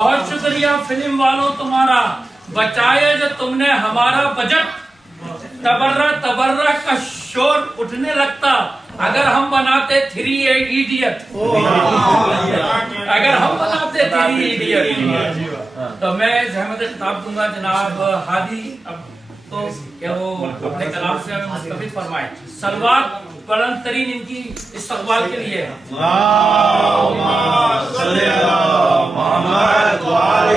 بہت شکریہ فلم والوں تمہارا، بچایا جو تم نے ہمارا بجٹ۔ تبرہ کا شور اٹھنے لگتا اگر ہم بناتے 3 ایڈیٹ، اگر ہم بناتے 3 ایڈیٹ۔ تو میں زحمت خطاب دوں گا جناب ہادی تو کہ وہ اپنے کلام سے ہمیں مستفید فرمائے۔ صلوات بلند ترین ان کی استقبال کے لیے اللہم صلی علی محمد وآل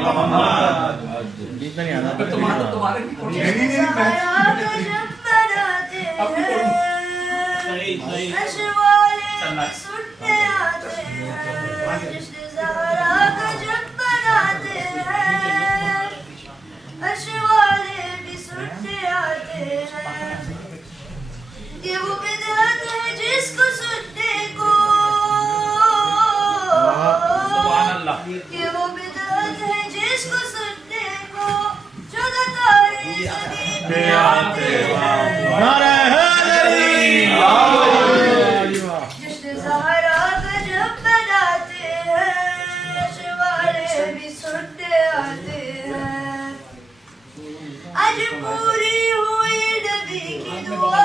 محمد۔ تمہارے یہ وہ بدعت ہے جس کو سننے کو، سبحان اللہ، یہ وہ بدعت ہے جس کو سننے کو 14 تاریخ زمین پہ آتے ہیں۔ نعرہ حیدری، جشن زہرا کا جب مناتے ہیں، عشق والے بھی سننے آتے ہیں۔ آج پوری ہوئی نبی کی دعا،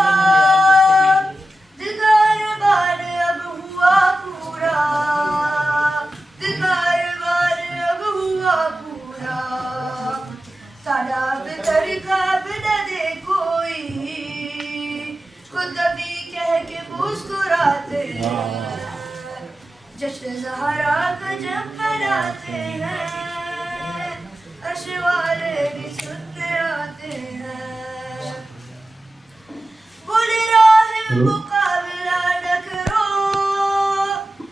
جشن زہرا کا جب مناتے ہیں، عرش والے بھی سنتے آتے ہیں۔ بولے راہ مقابلہ نہ کرو،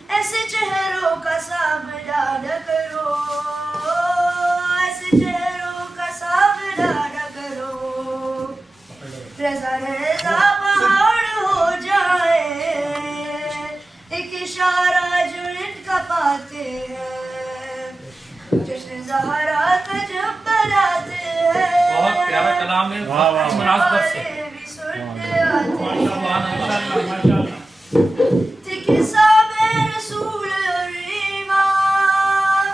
ایسے چہروں کا سامنا نہ کرو، ایسے چہروں کا سامنا نہ کرو۔ رضا رضا پہاڑ ہو جائے، ایک اشارہ جو ان کا پاتے ہیں۔ جشن زہرا کا جب مناتے ہیں، بہت پیارا کلام ہے مناسبت سے۔ سنتے آتے ہیں۔ تھے کساب رسول اور ایمان،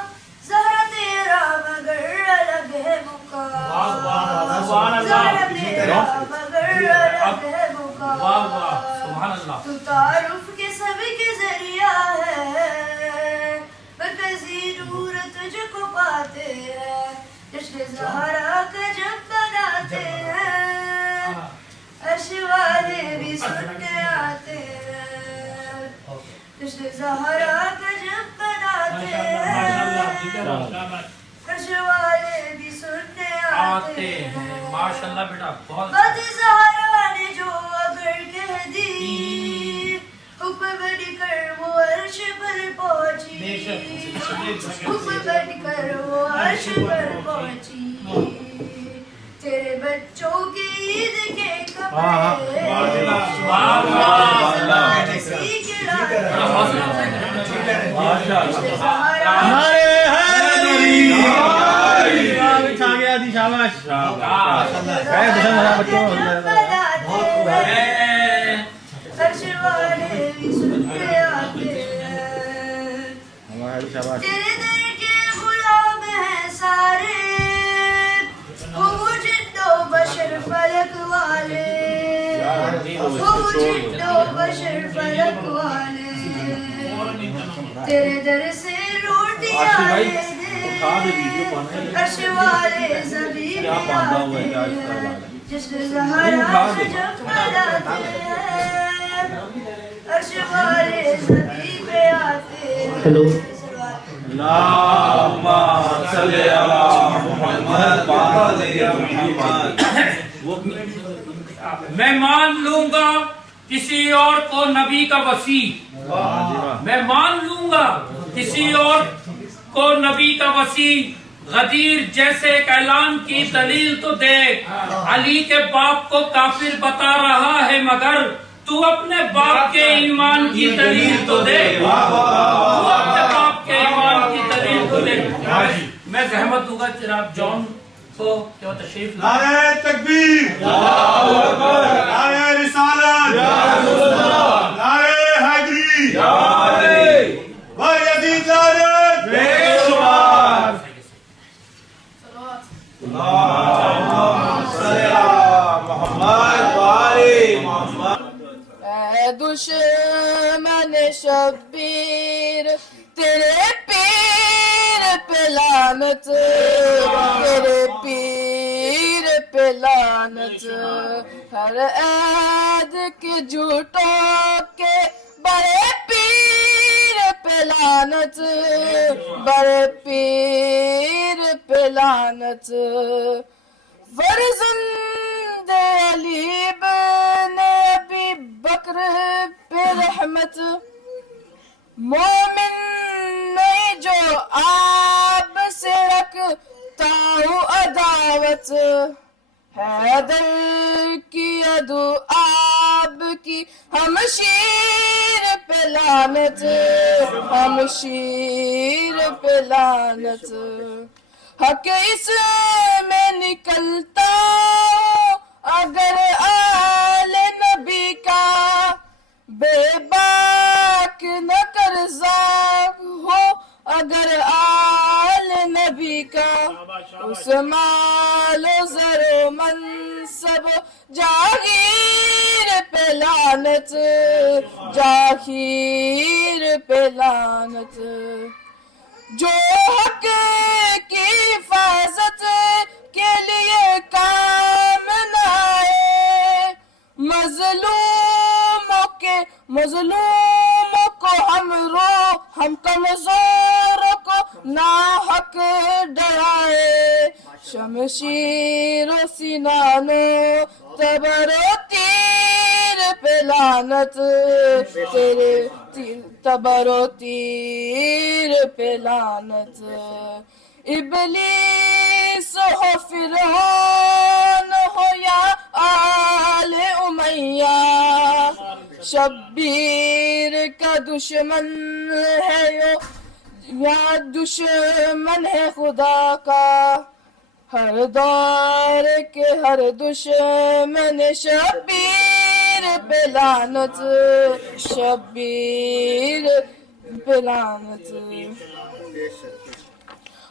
زہرا تیرا مگر الگ ہے مقام، زہرا تیرا مگر الگ ہے مقام۔ سبحان اللہ، تو تعارف کے سب کے ذریعہ ہے، مرکزی نور تجھ کو پاتے ہیں۔ جشن زہرا کا جب مناتے ہیں، عرش والے بھی سننے آتے ہیں۔ جشن زہرا کا جب مناتے ہیں، عرش والے بھی سننے آتے ہیں۔ ماشاء اللہ بیٹا، بہت بات زہرا نے جو اگر کہہ دی، حکم بن کر وہ عرش پر پہنچی، حکم بن کر وہ عرش پر پہنچی۔ تیرے بچوں کی عید کے کپڑے، نعرہ حیدری، چھا گیا جی، شاباش۔ عرش والے بھی سنتے آتے ہیں۔ تیرے در کے غلام ہیں سارے، وہ جن و بشر فلک والے، وہ جن و بشر فلک والے۔ تیرے در سے روٹیاں لے دے، عرش والے زمین پہ آتے ہیں۔ جشن زہرا کا جب مناتے ہیں، عرش والے زمین پہ آتے ہیں۔ اللہم صلی علی محمد وآل محمد۔ میں مان لوں گا کسی اور کو نبی کا وسیع، میں مان لوں گا کسی اور کو نبی کا وسیع۔ غدیر جیسے ایک اعلان کی دلیل تو دے، علی کے باپ کو کافر بتا رہا ہے مگر تو اپنے باپ کے ایمان کی دلیل تو دے، تو اپنے باپ کے ایمان کی دلیل تو دے۔ میں زحمت دوں گا جناب جان کو کہ وہ تشریف لائیں۔ نعرہ تکبیر، اللہ اکبر، نعرہ رسالت، نعرہ حیدری، بایزید لعنت، بے شمار۔ دشمن شبیر تیرے پیر پہ لعنت تیرے پیر پہ لعنت ہر عید کے جھوٹوں کے بڑے پیر پہ لعنت بڑے پیر پہ لعنت فرزند علی بن ابی بکر پہ رحمت مومن نہیں جو آپ سے رکھتا ہوں عداوت حیدر کی عدو آپ کی ہم شیر پہ لعنت ہم شیر پہ لعنت حق اس میں نکلتا ہوں اگر آل نبی کا بے باک نہ کرزاق ہو اگر آل نبی کا اس مال و زر و منصب جاگیر پہ لعنت جاگیر پہ لعنت جو حق کی حفاظت کے لیے کام نہ آئے مظلوموں کو ہم کمزوروں کو ناحق ڈرائے شمشیر و سنانو تبر و تیر پہ لعنت تیرے تبر و تیر پہ لعنت ابلیس ہو فرعون ہو یا آل امیہ شبیر کا دشمن ہے یا دشمن ہے خدا کا ہر دور کے ہر دشمن شبیر پہ لعنت شبیر پہ لعنت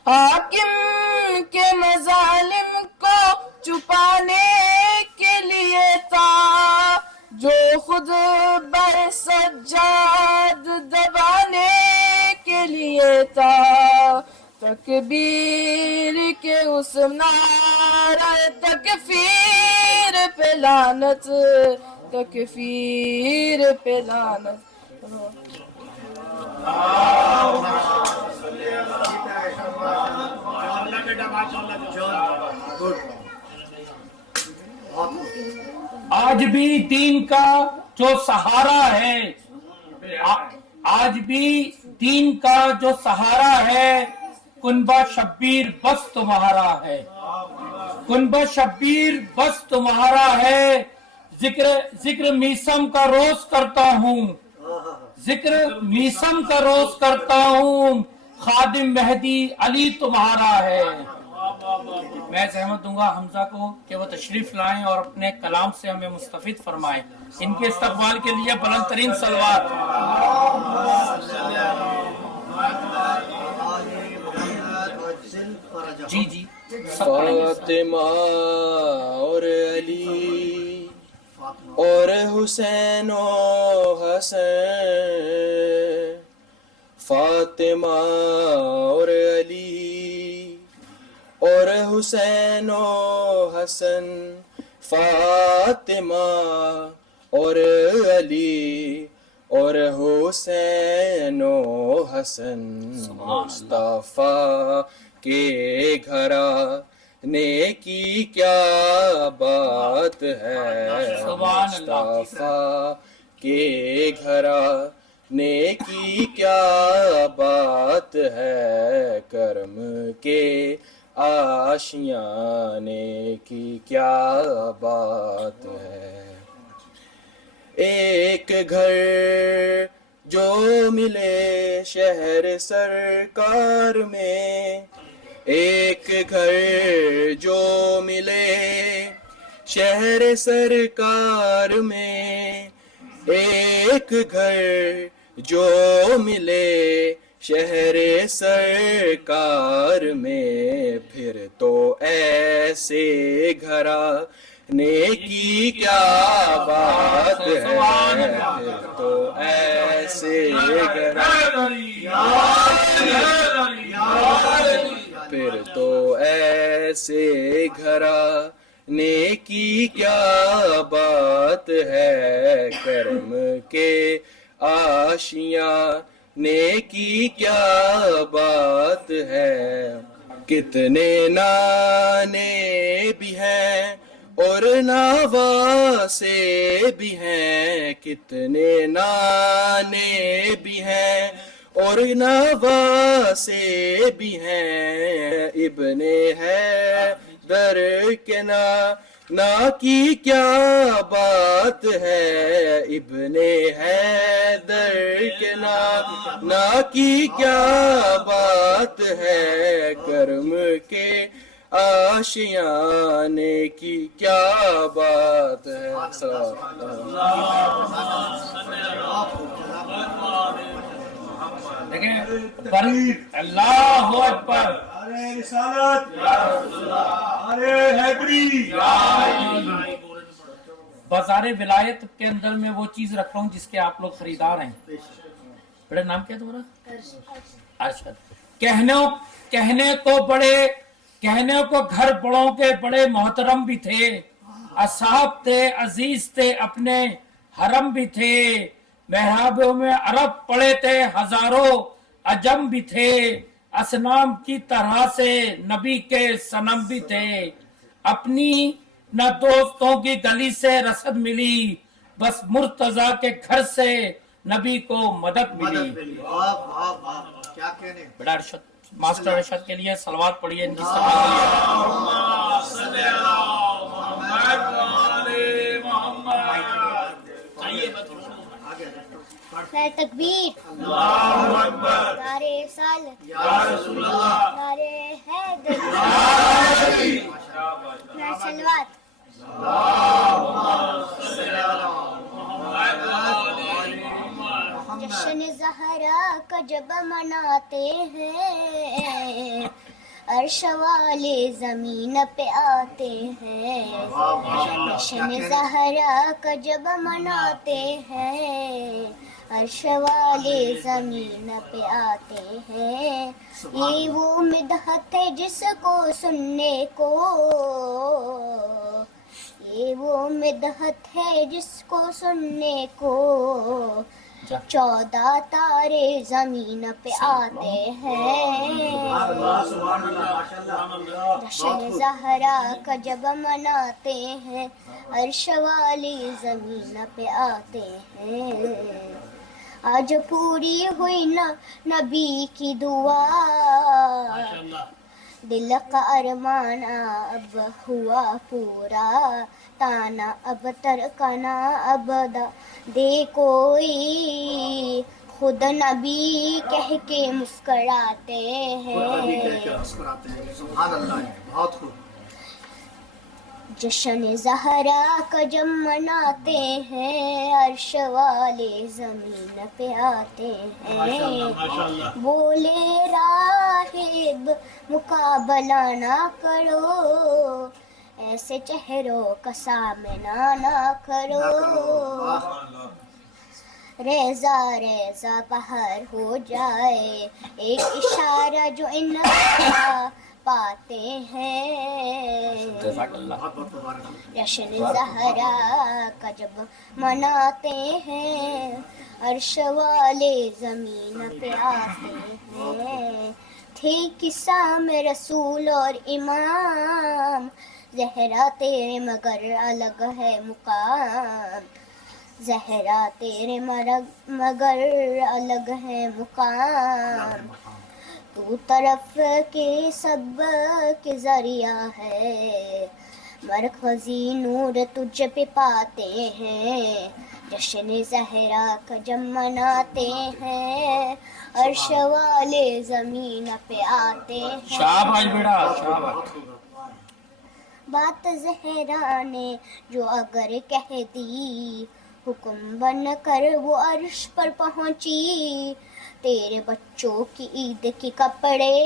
حاکم کے مظالم کو چھپانے کے لیے تھا جو خود بر سجاد دبانے کے لیے تھا تکبیر کے اس نعرہ تکفیر پہ لعنت تکفیر پہ لعنت آج بھی دین کا جو سہارا ہے آج بھی دین کا جو سہارا ہے کنبہ شبیر بس تمہارا ہے کنبہ شبیر بس تمہارا ہے ذکر میسم کا روز کرتا ہوں ذکر میسم کا روز کرتا ہوں خادم مہدی علی تمہارا ہے میں زحمت دوں گا حمزہ کو کہ وہ تشریف لائیں اور اپنے کلام سے ہمیں مستفید فرمائیں ان کے استقبال کے لیے بلند ترین صلوات جی جی فاطمہ اور علی اور حسین و حسن فاطمہ اور علی اور حسین و حسن فاطمہ اور علی اور حسین و حسن مصطفیٰ کے گھرانے کی کیا بات ہے مصطفیٰ کے گھرانے کی کیا بات ہے کرم کے آشیانے کی کیا بات ہے ایک گھر جو ملے شہر سرکار میں ایک گھر جو ملے شہر سرکار میں ایک گھر جو ملے شہر سرکار میں پھر تو ایسے گھرانے نیکی کیا بات ہے، پھر تو ایسے گھرا، پھر تو ایسے گھرا، نیکی کیا بات ہے، کرم کے آشیاں، نیکی کیا بات ہے، کتنے نانے بھی ہیں اور نواسے بھی ہیں، کتنے نانے بھی ہیں اور نواسے بھی ہیں، ابن حیدر کے نا کی کیا بات ہے، ابن حیدر کے نا کی کیا بات ہے، کرم کے آشیانے کی کیا بات ہے۔ دیکھیں اللہ اکبر، نعرہ رسالت، نعرہ حیدری۔ بازار ولایت کے اندر میں وہ چیز رکھ رہا ہوں جس کے آپ لوگ خریدار ہیں۔ بڑا نام کیا تمہارا؟ ارشد۔ کہنے کو گھر بڑوں کے بڑے محترم بھی تھے، اصحاب تھے، عزیز تھے، اپنے حرم بھی تھے، محرابوں میں عرب پڑے تھے، ہزاروں عجم بھی تھے، اصنام کی طرح سے نبی کے صنم بھی تھے، اپنی نہ دوستوں کی گلی سے رسد ملی، بس مرتضیٰ کے گھر سے نبی کو مدد ملی۔ بڑا ارشد، ماسٹر ارشد کے لیے صلوات پڑھیے ان کی تکبیر، نعرہ رسالت، نعرہ حیدر، نعرہ صلوات۔ جشن زہرا کا جب مناتے ہیں، عرش والے زمین پہ آتے ہیں، جشن زہرا کا جب مناتے ہیں، عرش والے زمین پہ آتے ہیں، یہ وہ مدحت ہے جس کو سننے کو، یہ وہ مدحت ہے جس کو سننے کو، 14 تارے زمین پہ آتے ہیں، جشن زہرا کا جب مناتے ہیں، عرش والی زمین پہ آتے ہیں، آج پوری ہوئی نا نبی کی دعا، دل کا ارمان اب ہوا پورا، تانا اب ترکنا اب دے کوئی، خود نبی کہہ کے مسکراتے ہیں، جشن زہرا کا جب مناتے ہیں، عرش والے زمین پہ آتے ہیں، بولے راہب مقابلہ نہ کرو، ایسے چہروں کا سامنا نہ کرو، ریزہ ریزہ بہر ہو جائے ایک اشارہ جو ان کا پاتے ہیں، جشن زہرا کا جب مناتے ہیں، عرش والے زمین پہ آتے ہیں، تھے قصہ میں رسول اور امام، زہرا تیرے مگر الگ ہے مقام، زہرا تیرے مگر الگ ہے مقام، تو طرف کے سب کے ذریعہ ہے، مرکزی نور تجھ پہ پاتے ہیں، جشن زہرا کا جب مناتے ہیں، عرش والے زمین پہ آتے ہیں، شاباش بیٹا شاباش۔ بات زہرا نے جو اگر کہہ دی، حکم بن کر وہ عرش پر پہنچی، تیرے بچوں کی عید کے کپڑے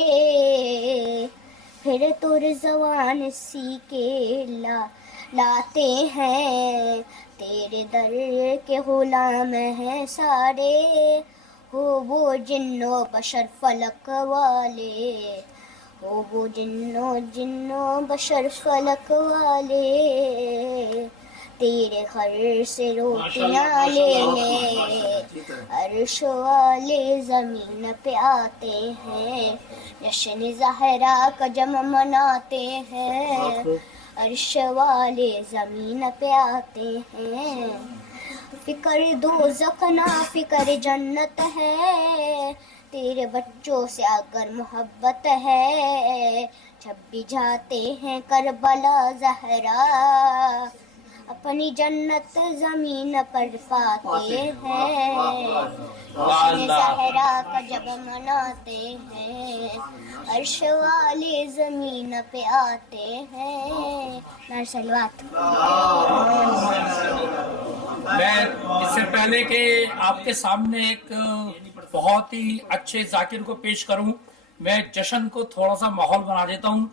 پھر تو رضوان سی کے لاتے ہیں. تیرے در کے غلام ہیں سارے, ہو وہ جنوں بشر فلک والے, ہو وہ جنوں بشر فلک والے. تیرے گھر سے روٹیاں لینے عرش والے زمین پہ آتے ہیں. جشن زہرا کا جم مناتے ہیں, عرش والے زمین پہ آتے ہیں. فکر دوزخ نہ فکر جنت ہے, تیرے بچوں سے اگر محبت ہے. جب بھی جاتے ہیں کربلا زہرا, اپنی جنت زمین پر پاتے ہیں. جشن زہرا کا جب مناتے ہیں, عرش والے زمین پہ آتے ہیں. سلوات. میں اس سے پہلے کہ آپ کے سامنے ایک بہت ہی اچھے ذاکر کو پیش کروں, میں جشن کو تھوڑا سا ماحول بنا دیتا ہوں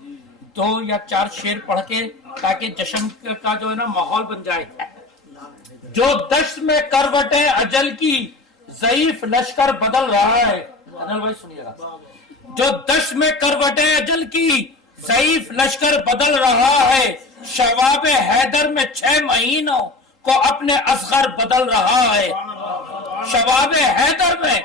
2 یا 4 شعر پڑھ کے, تاکہ جشن کا جو ہے نا ماحول بن جائے. جو دشت میں کروٹیں اجل کی ضعیف لشکر بدل رہا ہے. انل بھائی سنیے گا. جو دشت میں کروٹیں اجل کی ضعیف لشکر بدل رہا ہے, شباب حیدر میں 6 مہینوں کو اپنے اصغر بدل رہا ہے. شباب حیدر میں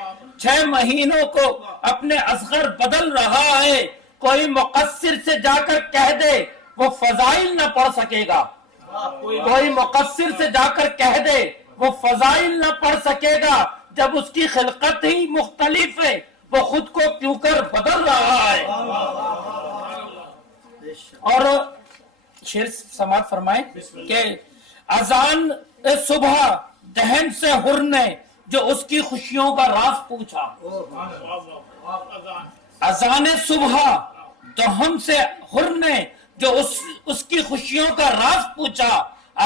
6 مہینوں کو اپنے اصغر بدل رہا ہے. کوئی مقصر سے جا کر کہہ دے وہ فضائل نہ پڑھ سکے گا. کوئی مقصر سے جا کر کہہ دے وہ فضائل نہ پڑھ سکے گا. جب اس کی خلقت ہی مختلف ہے وہ خود کو کیوں کر بدل رہا ہے. اور شعر سماعت فرمائیں کہ اذان صبح دہن سے حر نے جو اس کی خوشیوں کا راز پوچھا. اذان صبح دہن سے حر نے جو اس کی خوشیوں کا راز پوچھا.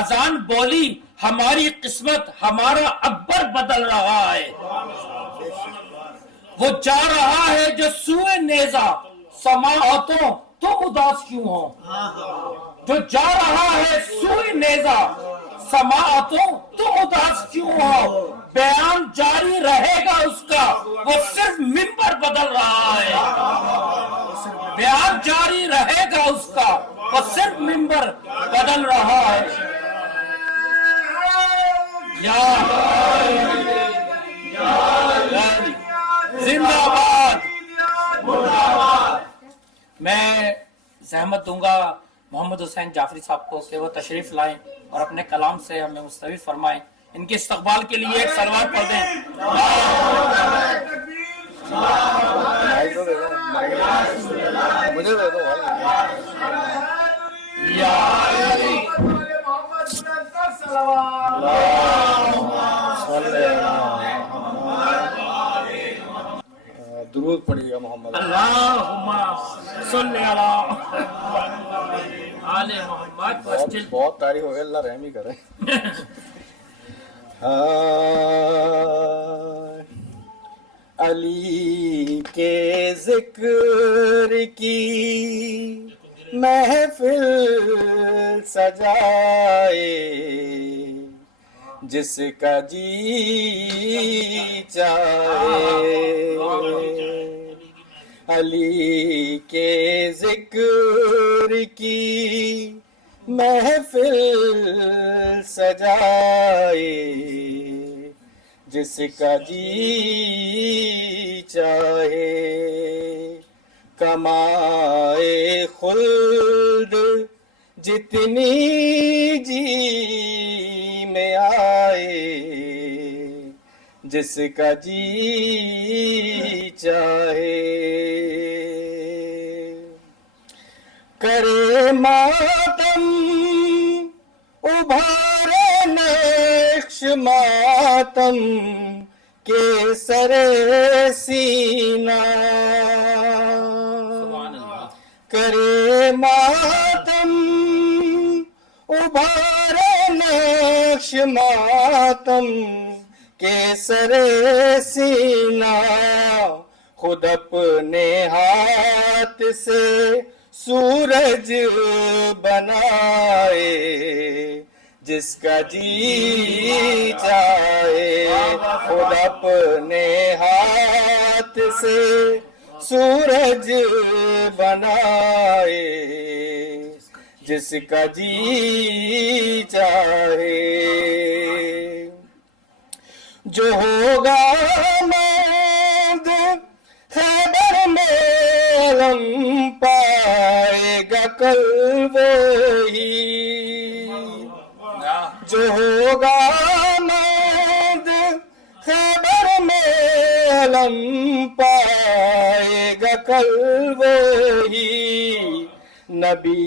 اذان بولی ہماری قسمت ہمارا اکبر بدل رہا ہے. وہ جا رہا ہے جو سوئے نیزہ سماعتوں تم اداس کیوں ہو. جو جا رہا ہے سوئے نیزہ سماعتوں تم اداس کیوں ہو. بیان جاری رہے گا اس کا وہ صرف منبر بدل رہا ہے. بیان جاری رہے گا اس کا وہ صرف منبر بدل رہا ہے. زندہ باد. میں زحمت دوں گا محمد حسین جعفری صاحب کو کہ وہ تشریف لائیں اور اپنے کلام سے ہمیں مستفید فرمائیں. ان کے استقبال کے لیے ایک صلوات پڑھ دیں. درود پڑھیے گا محمد. اللہم صلی علی آل محمد. بہت تاریخ ہو گئی, اللہ رحم ہی کرے. علی کے ذکر کی محفل سجائے جس کا جی چاہے. علی کے ذکر کی محفل سجائے جس کا جی چاہے. کمائے خلد جتنی جی میں آئے جس کا جی چاہے. کرے ماتم ابھارے نقش ماتم کے سر سینہ. کرے ماتم ابھارے نقش ماتم کے سر سینہ. خود اپنے ہاتھ سے سورج بنائے جس کا جی چاہے خود اپنے ہاتھ سے سورج بنائے جس کا جی چاہے جو ہوگا مرد خیبر میں علم پائے گا کل وہی جو ہوگا مرد خیبر میں علم پائے گا کل وہی نبی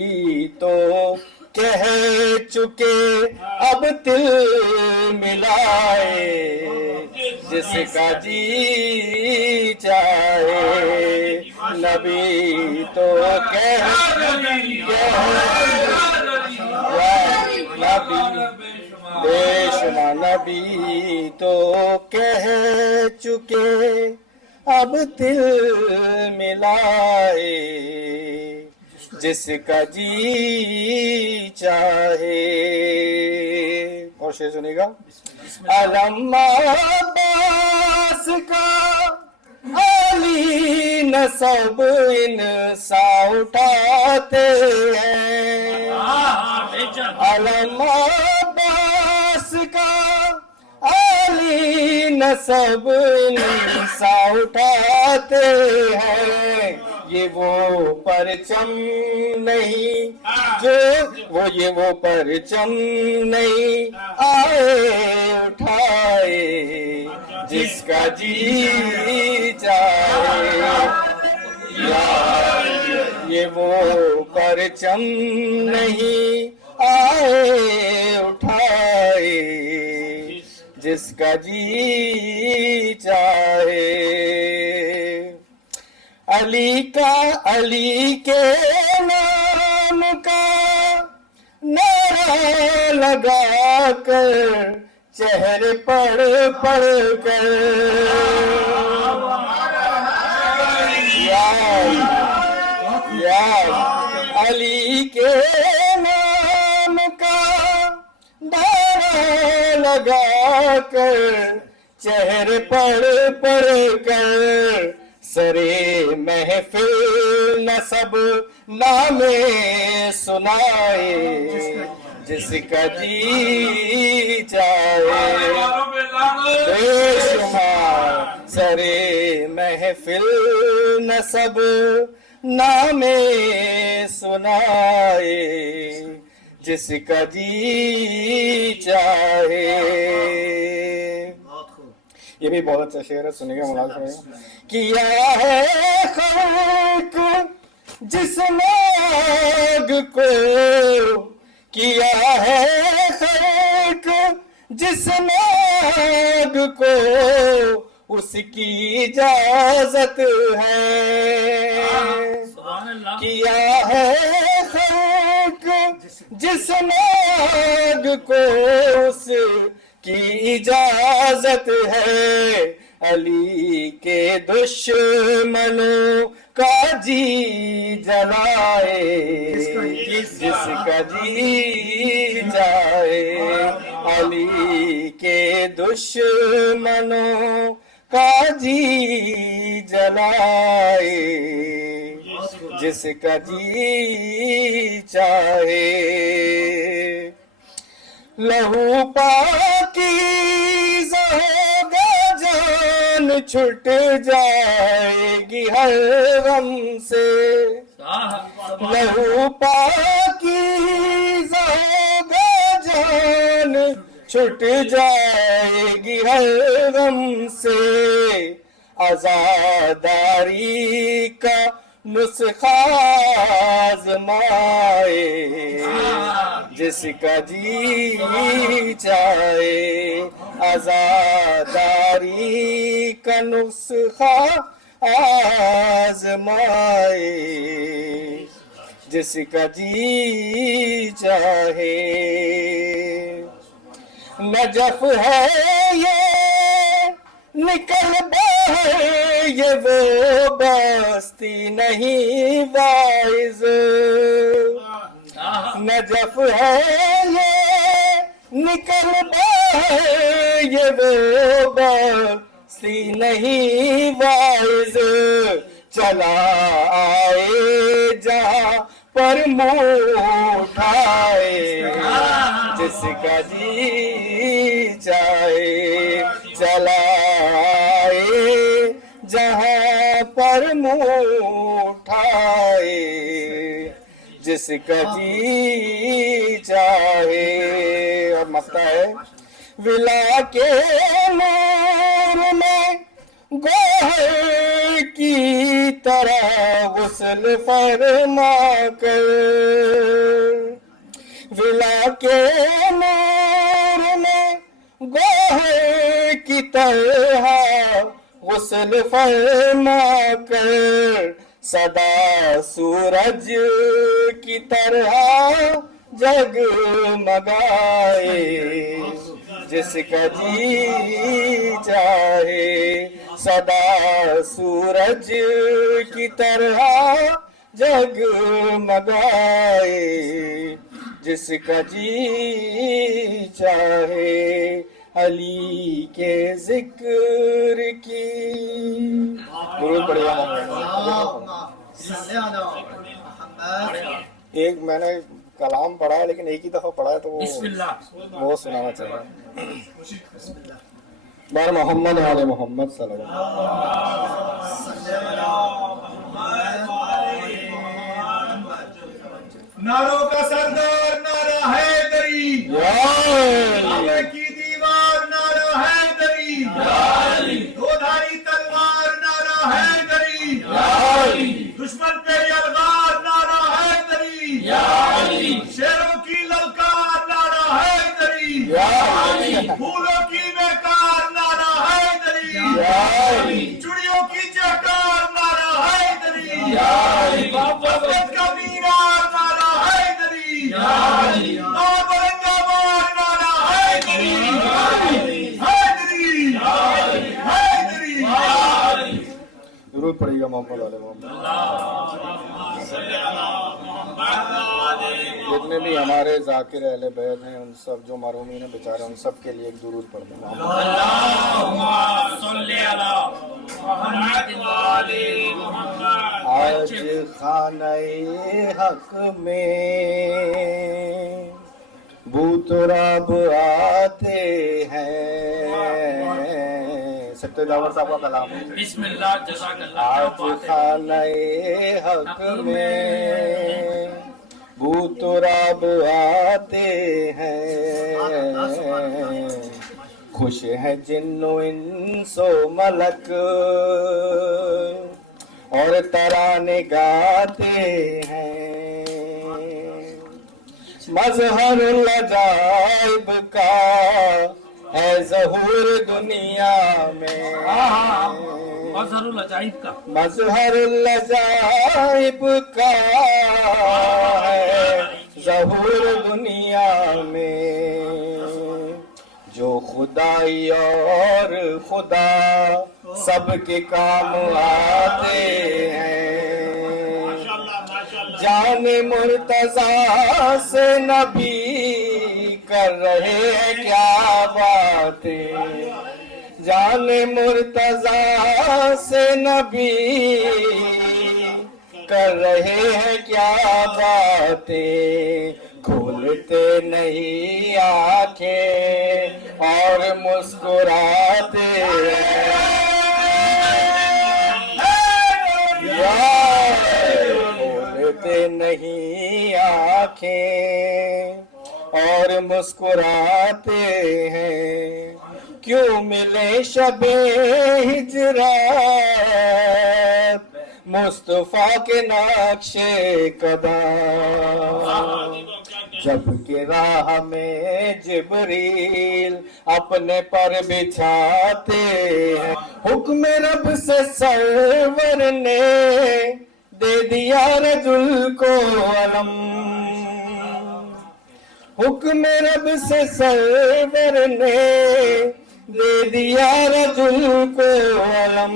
تو کہہ چکے اب دل ملائے جس کا جی چاہے نبی تو کہہ نبی بے شمار نبی تو کہہ چکے اب دل ملائے جس کا جی چاہے. اور شعر سنیے گا. علم عباس کا علی نسب انسان اٹھاتے ہیں. علم عباس کا علی نسب انسان اٹھاتے ہیں. یہ وہ پرچم نہیں جو وہ پرچم نہیں آئے اٹھائے جس کا جی چاہے. یہ وہ پرچم نہیں آئے اٹھائے جس کا جی چاہے. علی کے نام کا نعرہ لگا کر چہرے پڑھ کر علی کے نام کا نعرہ لگا کر چہرے پڑھ کر سرے محفل نسب نامے سنائے جس کا جی چاہے. بے شمار سرے محفل نسب نامے سنائے جس کا جی چاہے. یہ بھی بہت اچھا شعر ہے, سنیں گے مولانا صاحب. کیا ہے خلق جس نے آگ کو, کیا ہے خلق جس نے آگ کو اس کی اجازت ہے. کیا ہے خلق جس نے آگ کو اس کی اجازت ہے. علی کے دشمنوں کا جی جلائے جس کا جی چاہے. علی کے دشمنوں کا جی جلائے جس کا جی چاہے. لہو پاکیزہ ہوگا جان چھٹ جائے گی ہر غم سے. لہو پاکیزہ ہوگا جان چھٹ جائے گی ہر غم سے. عزاداری کا نسخہ آزمائے جس کا جی چاہے. عزاداری کا نسخہ آزمائے جس کا جی چاہے. نجف ہے یہ نکل باہر یہ وہ بستی نہیں واعظ، نجف ہے یہ نکل باہر، یہ وہ بستی نہیں واعظ، چلا آئے جہاں پر منہ اٹھائے، جس کا جی چاہے چلا آئے جہاں پر منہ اٹھائے، جس کا جی چاہے۔ اور مسئلہ ہے ولا کے نور میں گوہر کی طرح غسل فرما کر، ولا کے نور میں گوہر کی طرح غسل فرما کر، صدا سورج کی طرح جگمگائے، جس کا جی چاہے صدا سورج کی طرح جگمگائے، جس کا جی چاہے علی کے ذکر کی۔ درود پڑھیے گا۔ ایک میں نے کلام پڑھا ہے لیکن ایک ہی دفعہ پڑھا ہے تو بسم اللہ وہ سنانا چاہیے۔ بار محمد والے محمد صلی اللہ علیہ وسلم۔ ناروں کا سردار نعرہ حیدری، کعبے کی دیوار نعرہ حیدری، دو دھاری تلوار نعرہ حیدری، دشمن پہ یلغار نعرہ حیدری، شیروں کی للکار نعرہ حیدری، پھولوں کی بیکار نعرہ حیدری، چڑیوں کی چہکار نعرہ حیدری، محبت کا مینار نعرہ حیدری، اور بلندآباد نعرہ حیدری، حیدری، حیدری۔ ضرور پڑھیے گا محمد والے محمد۔ جتنے بھی ہمارے ذاکر اہل بیت ہیں ان سب جو محرومین ہیں بیچارے ان سب کے لیے ایک درود پڑھ دیں۔ آج خانہ حق میں بوتراب آتے ہیں، سکتے جاور صاحب کا کلام ہے۔ بسم اللہ جزاک اللہ۔ آج خانہ حق میں بوتراب آتے ہیں، خوش ہے جن و انس و ملک اور ترانے گاتے ہیں، مظہر العجائب کا ہے ظہور دنیا میں، مظہر العجائب کا، مظہر العجائب کا ہے ظہور دنیا میں، جو خدائی اور خدا سب کے کام آتے ہیں، جان مرتضیٰ سے نبی کر رہے ہیں کیا باتیں، جان مرتضیٰ سے نبی کر رہے ہیں کیا باتیں، کھولتے نہیں آنکھیں اور مسکراتے ہیں، کھولتے نہیں آنکھیں اور مسکراتے ہیں، کیوں ملے شب ہجرات مصطفیٰ کے نقش قدم، جب کہ راہ میں جبریل اپنے پر بچھاتے ہیں، حکم رب سے سرور نے دے دیا رجل کو علم، حکم رب سے سرور نے دے دیا رجل کو علم،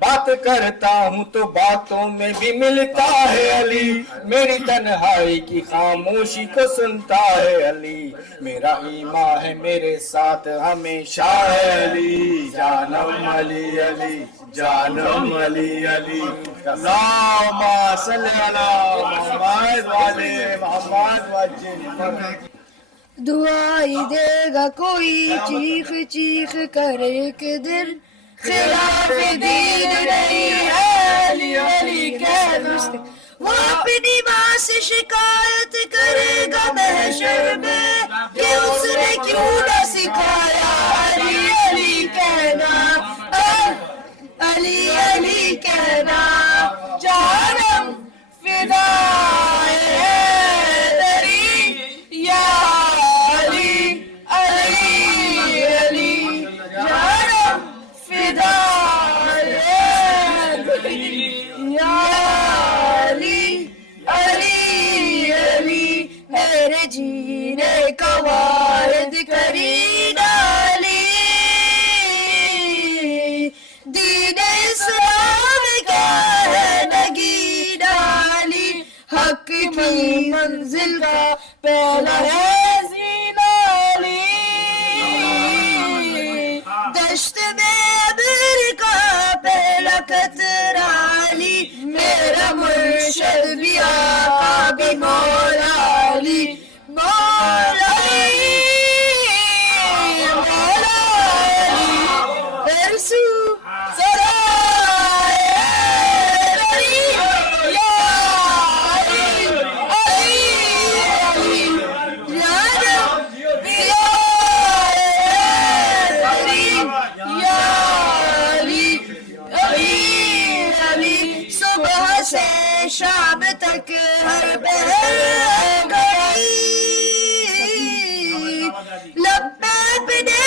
بات کرتا ہوں تو باتوں میں بھی ملتا ہے علی، میری تنہائی کی خاموشی کو سنتا ہے علی، میرا ایمان ہے میرے ساتھ ہمیشہ ہے علی، جانم علی علی جانم علی علی، اللہم صلی علی محمد وعلی محمد وجل۔ دعائی دے گا کوئی چیخ چیخ کرے کہ دل خلاف دین نہیں ہے، علی علی کہہ دو اس کو۔ وہ اپنی ماں سے شکایت کرے گا محشر میں کہ اس نے کیوں نہ سکھایا، علی علی کہنا، علی علی کہنا، جانم فدائے حیدری یا علی علی علی، جانم فدائے حیدری یا علی علی علی، میرے جینے کا وارد کرین علی، دین اسلام کیا ہے نگین علی، حق کی منزل کا پہلا ہے زین علی، دشت میں ابر کا پہلا قطرہ علی، میرا مرشد بھی آقا بھی مولا علی، مولا علی مولا علی، ارسو سرائے علی یا علی علی علی، جانم فدائے حیدری یا علی علی علی، صبح سے شام تک ہر پہر گئی، لب پہ اپنے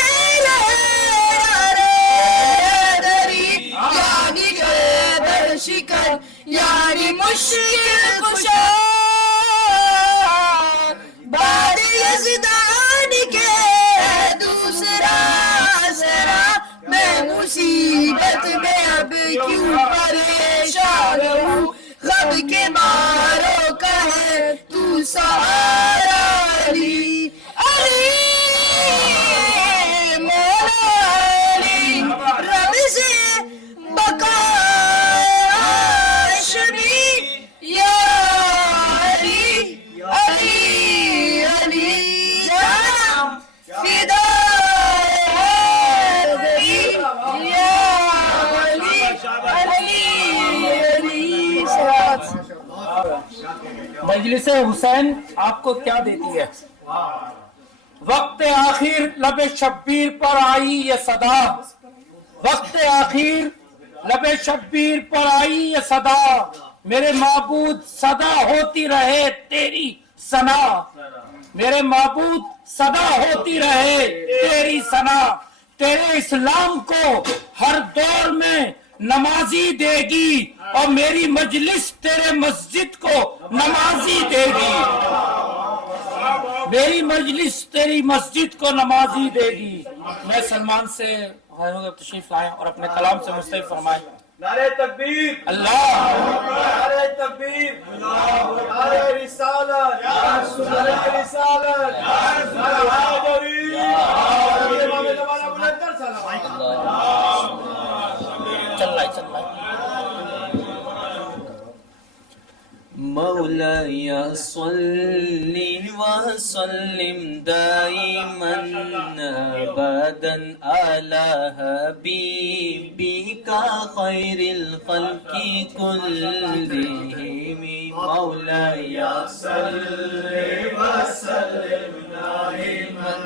حیدری، یعنی خیبر شکن یعنی مشکل کشا، بعد یزدان کے دوسرا سرا، میں مصیبت میں اب کیوں پریشان ہوں، غم کے ماروں کا ہے تو سہارا علی علی مولا علی، رمز بقائے ہاشمی یا علی علی علی، جانم فدائے حیدری یا علی علی علی، صلوات۔ مجلس حسین آپ کو کیا دیتی ہے؟ وقت آخر لب شبیر پر آئی یہ صدا، وقت آخر لب شبیر پر آئی یہ صدا، میرے معبود صدا ہوتی رہے تیری ثنا، میرے معبود صدا ہوتی رہے تیری ثنا، تیرے اسلام کو ہر دور میں نمازی دے گی، اور میری مجلس تیرے مسجد کو نمازی دے گی، میری مجلس تیری مسجد کو نمازی دے گی۔ میں سلمان سے تشریف لائیں اور اپنے کلام سے مستعفی فرمائیں۔ نعرہ تکبیر، اللہ نعرہ تکبیر، نعرہ رسالت، نعرہ رسالت، نعرہ حیدری، امام زمانہ بلند کر سلام۔ چل رہا ہے مولاي صل وسلم دائما ابدا على حبيبك خير الخلق كلهم، مولاي صل وسلم دائما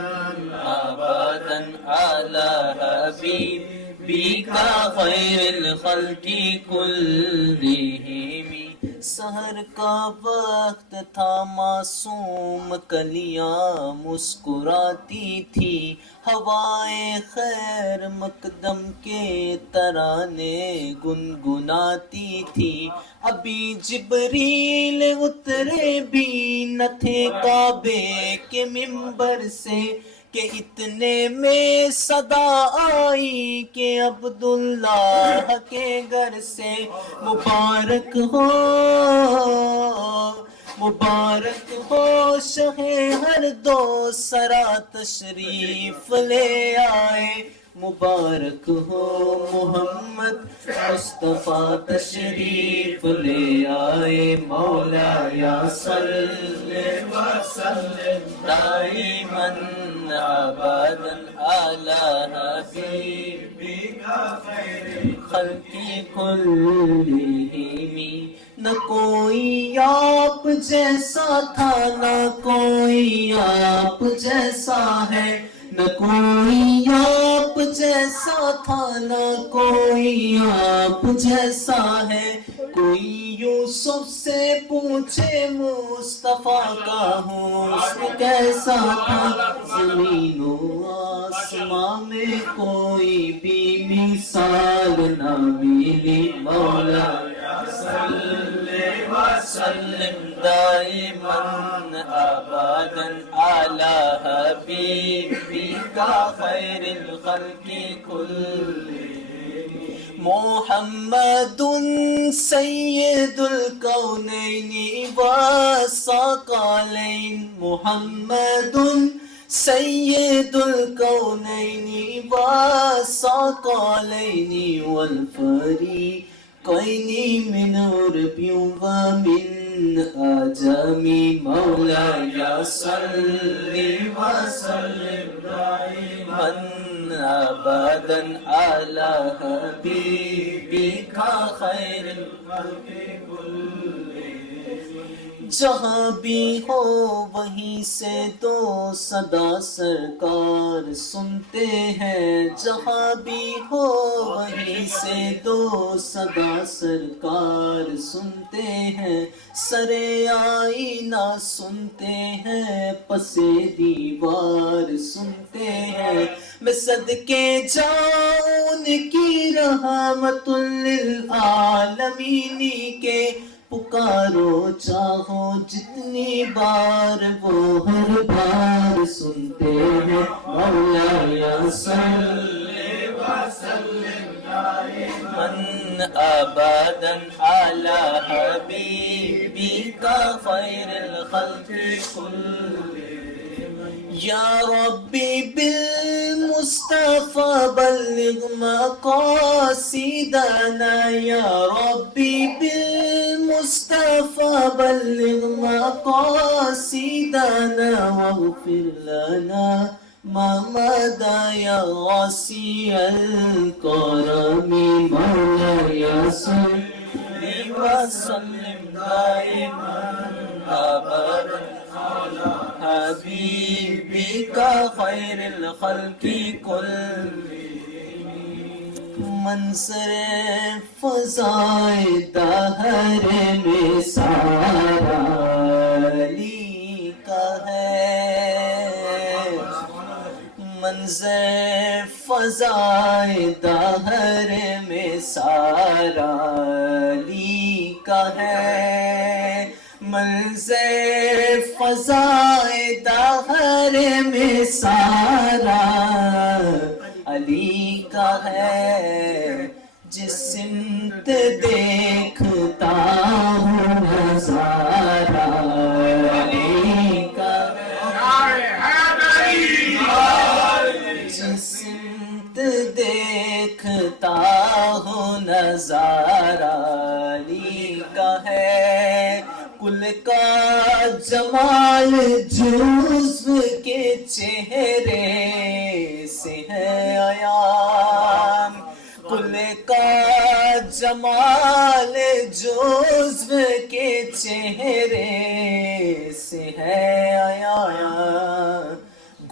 ابدا على حبيبك خير الخلق كلهم، سحر کا وقت تھا معصوم کلیاں مسکراتی تھی، ہوائے خیر مقدم کے ترانے گنگناتی تھی، ابھی جبریل اترے بھی نہ تھے کعبے کے منبر سے، کہ اتنے میں صدا آئی کہ عبداللہ کے گھر سے مبارک ہو، مبارک ہو شہ ہر دو سرا تشریف لے آئے، مبارک ہو محمد مصطفیٰ تشریف لے آئے، مولا یا صلی وسلم دائما ابدا علی حبیبک خیر خلق کلہم، نہ کوئی آپ جیسا تھا نہ کوئی آپ جیسا ہے، نہ کوئی آپ جیسا تھا نہ کوئی آپ جیسا ہے، کوئی یوسف سے پوچھے مصطفیٰ کا حسن کیسا تھا، زمین و آسمان میں کوئی بھی مثال نہ ملی، مولا صلی وسلم دائما ابدا علی حبیبک خیر الخلق کلہم، محمد سید الکونین والثقلین، محمد سید الکونین والثقلین والفریقین من عرب ومن عجم، مولاي صل وسلم دائما ابدا على حبيبك خير الخلق كلهم، جہاں بھی ہو وہیں سے تو صدا سرکار سنتے ہیں، جہاں بھی ہو وہیں سے تو صدا سرکار سنتے ہیں، سرے آئینہ سنتے ہیں، پسے دیوار سنتے ہیں، میں صدقے جاؤں ان کی رحمت للعالمین کے، پکارو چاہو جتنی بار وہ ہر بار سنتے ہیں، مولاي صل وسلم دائما ابدا على حبيبك خير الخلق كلهم، یا ربی بالمصطفى بلغ مقاصدنا، یا ربی بالمصطفى بلغ مقاصدنا، واغفر لنا ما مدى يا واسع الكرم، مولاي صل وسلم دائما ابدا على حبیبک خیر الخلق کلہم، منظر فضائے دہر میں سارا علی کا ہے، منظر فضائے دہر میں سارا علی کا ہے، منظر فضائے دہر میں سارا علی کا ہے، جس سمت دیکھتا ہوں نظارہ علی کا ہے، جس سمت دیکھتا ہوں نظارہ علی کا ہے، کل کا جمال جزو کے چہرے سے ہے عیان، کل کا جمال جزو کے چہرے سے ہے عیان،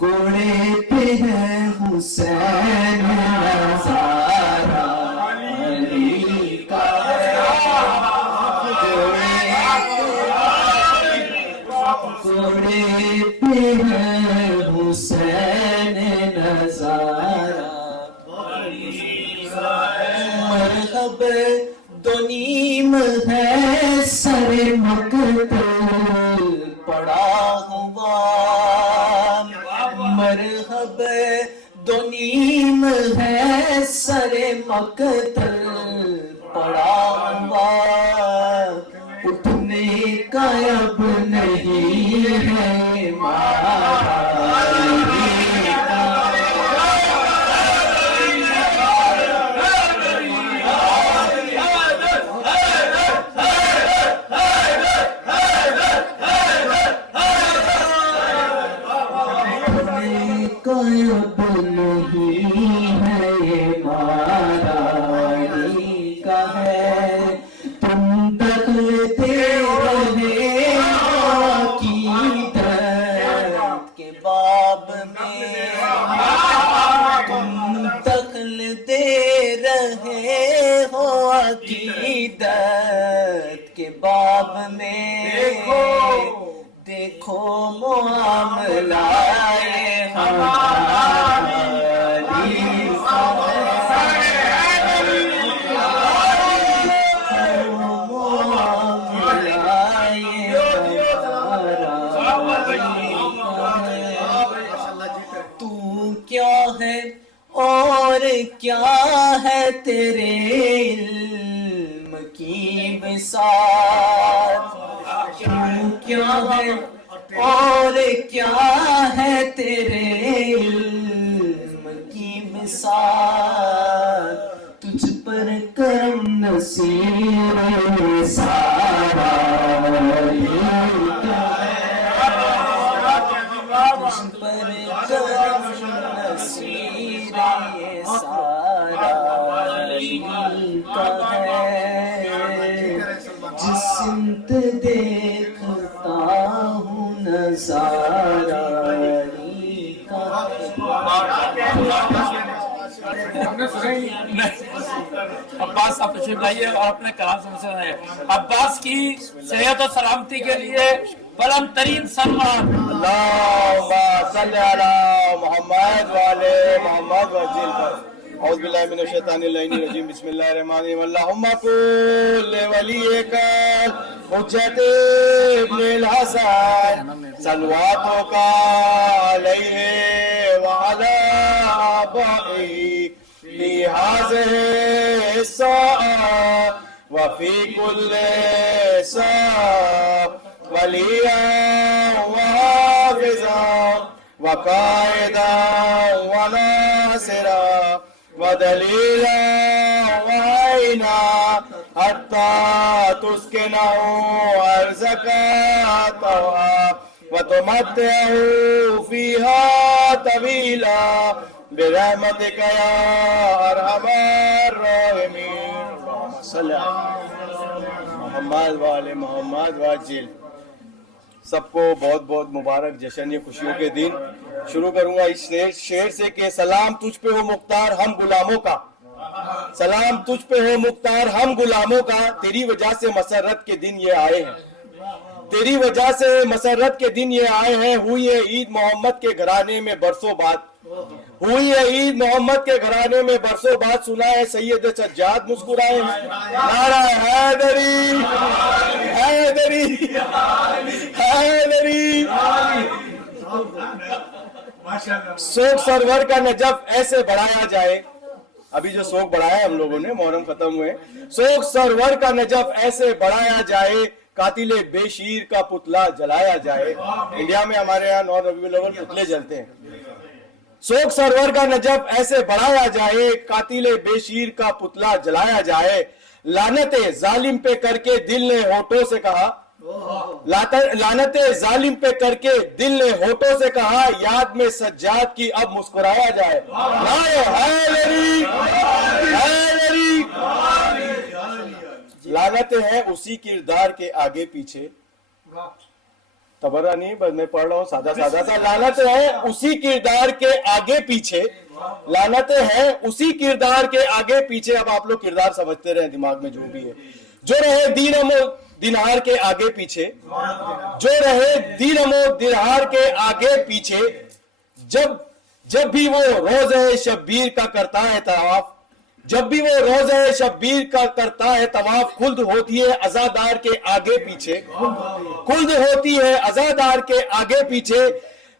گھوڑے پہ ہے حسین نظارہ علی کا ہے، گھوڑے پہ ہے حسین نظارہ، مرحب دو نیم ہے سر مقتل پڑا ہوا، مرحب دو نیم ہے سر مقتل پڑا ہوا اٹھنے کا اب نہیں ہے مارا کے باب میں دیکھو معاملہ تو کیا ہے اور کیا ہے تیرے علم کی بساط کیا ہے اور کیا ہے تیرے علم کی بساط تجھ پر کرم نصیب سارا تجھ پر کرم نصیب سارا جس سمت دیکھتا ہوں نظارہ عباس صاحب تشریف لائیے اور اپنے کلام سے سنائیے. عباس کی صحت و سلامتی کے لیے بلند ترین سلمان. اللہم صلی علی محمد وعلی محمد وجل پر. اعوذ باللہ من الشیطان الرجیم بسم اللہ الرحمن الرحیم. اللہم کل ولیک حجت ابن الحسن صلواتک علیہ وعلی آبائہ فی هذه الساعة وفي كل ساعة وليا وحافظا وقائدا وناصرا ودليلا وعينا حتى تسكنه أرزك طوعا وتمتعه فيها طويلا برحمتک یا ارحم الراحمین. صلی محمد وعلی محمد وجل. سب کو بہت بہت مبارک جشن یہ خوشیوں کے دن. شروع کروں گا اس شعر سے کہ سلام تجھ پہ ہو مختار ہم غلاموں کا, سلام تجھ پہ ہو مختار ہم غلاموں کا, تیری وجہ سے مسرت کے دن یہ آئے ہیں, تیری وجہ سے مسرت کے دن یہ آئے ہیں. ہوئی ہے عید محمد کے گھرانے میں برسوں بعد, ہوئی ہے عید محمد کے گھرانے میں برسوں بعد, سنا ہے سید سجاد مسکرائے نعرہ حیدری حیدری حیدری. سوگ سرور کا نجف ایسے بڑھایا جائے, ابھی جو سوگ بڑھایا ہم لوگوں نے, محرم ختم ہوئے, سوگ سرور کا نجف ایسے بڑھایا جائے, قاتل بے شیر کا پتلا جلایا جائے. انڈیا میں ہمارے یہاں 9 ربیع الاول پتلے جلتے ہیں. سوگ سرور کا نجف ایسے بڑھایا جائے, قاتل بے شیر کا پتلا جلایا جائے. لعنت ظالم پہ کر کے دل نے ہونٹوں سے کہا, لعنت ظالم پہ کر کے دل نے ہونٹوں سے کہا, یاد میں سجاد کی اب مسکرایا جائے. حیدری حیدری. لعنت ہے اسی کردار کے آگے پیچھے, تبرہ نہیں بس میں پڑھ رہا ہوں سادہ سادہ سا. لعنت ہے اسی کردار کے آگے پیچھے, لعنت ہے اسی کردار کے آگے پیچھے. اب آپ لوگ کردار سمجھتے رہیں دماغ میں جو بھی ہے, جو رہے دینم و دینار کے آگے پیچھے, جو رہے دینم و دینار کے آگے پیچھے. جب بھی وہ روزہ شبیر کا کرتا ہے طواف, جب بھی وہ روزہ شبیر کا کرتا ہے طواف, خلد ہوتی ہے عزادار کے آگے پیچھے, خلد ہوتی ہے عزادار کے آگے پیچھے.